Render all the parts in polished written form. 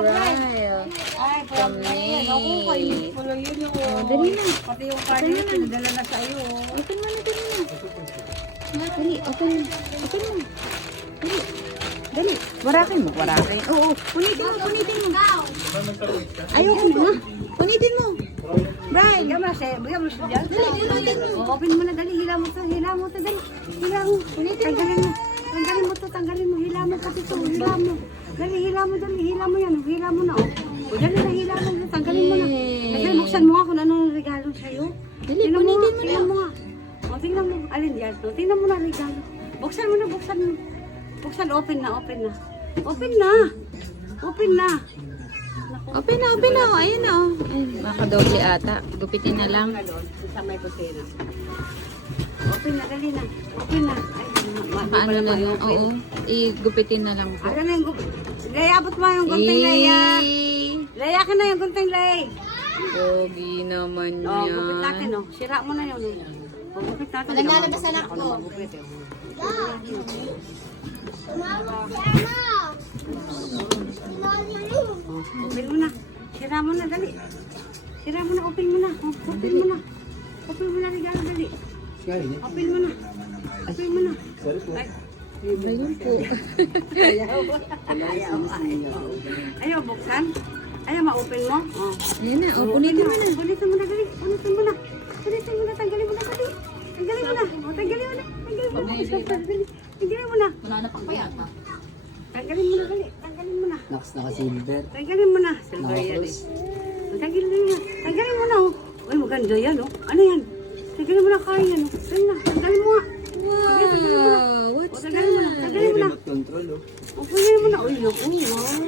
Brian. Ay, Kami. Ako, kainin ko lang yun yung... Dali na. Pati yung kanin, pinadala na sa'yo. Open mo na, dali na. Dali, open. Open mo. Dali. Dali. Warakin mo, warakin. Oo, punitin mo, punitin mo. Ayoko mo. Punitin mo. Brian, bigyan mo siya dyan. Dali, punitin mo. Open mo na, dali. Hila mo to, dali. Hila mo. Punitin mo. Tanggalin mo to, tanggalin mo. Hila mo pati to, hila mo. Dali, hila mo, dali. Hila mo yan, hila mo na. O, dali na, hila mo. Tanggalin mo na. Kasi buksan mo nga kung ano ang regalo sa'yo. Dali, punitin mo na. Tingnan mo nga. O, tingnan mo. Alin yan? O, tingnan mo na ang regalo. Buksan mo na, buksan mo. Buksan, open na, open na. Open na. Open na. Open na, open na. Ayun na. Ay, baka doble ata. Gupitin na lang. Sa may kusina. Open na, dali na. Open na. Ay, Paano na yun? Oo. Igupitin na lang po. Ano na yung Lay, abot mo yung gunting Leia. Leia ka na yung gunting Lay. Pogi naman Oh, yan. gupit natin, oh. Sira mo na yun, oh. Oh, gupit natin. Walang lalabas anak ko. Gupit, oh. Open mo na. Sira mo na, dali. Sira mo na, open mo na. Oh, open mo na. Open mo na, regalo, dali. Open mo na. Open mo na. Ay, Ayun po. ayaw. Ayaw, buksan. Ayaw, ma-open mo. Oh. Ayun na. O, punitin mo na. Punitin mo na, dali. Punitin mo na. Punitin mo na, tanggalin mo na, dali. Tanggalin mo na. O, tanggalin mo na. Tanggalin mo na. Dali. Tanggalin mo na. Wala na pang payata. Tanggalin mo na, dali. Tanggalin mo na. Naka-silver. Tanggalin mo na. Silver yan eh. O, tanggalin mo na. Tanggalin mo na, oh. Uy, maganda yan, oh. Ano yan? Tanggalin mo na kaya yan, oh. Tanggalin na. Tanggalin mo nga. Wow. O, What's tanggalin mo na. that? Tanggalin mo na. Remote control, oh. O, tanggalin mo na. Uy, naku, wow.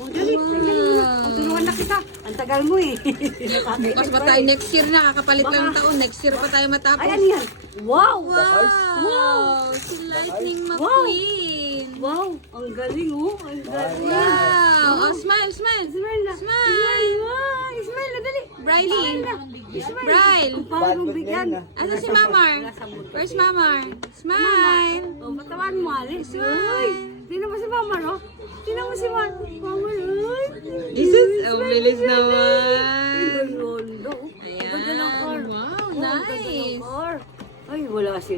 O, dali. Tanggalin mo na. O, turuan na kita. Ang tagal mo eh. Bukas pa tayo next year na. Kakapalit lang ng taon. Next year pa tayo matapos. Ay, ano yan? Wow! Wow. Si Lightning McQueen. Wow! Ang galing, oh. Ang galing. Wow. Oh, smile, smile. Smile na. Smile. Wow! Smile na, dali. Briley. Bril. Paano bigyan? Ano si Mamar? Where's Mamar? Smile. O, patawan mo, Alice. Uy! Tingnan mo si Mama, no? Tingnan mo si Mama. Mama, uy! Jesus, ang bilis naman. Ang ganda. Ayan. Ganda ng car. Wow, Oh, ganda ng nice. car. Ay, wala si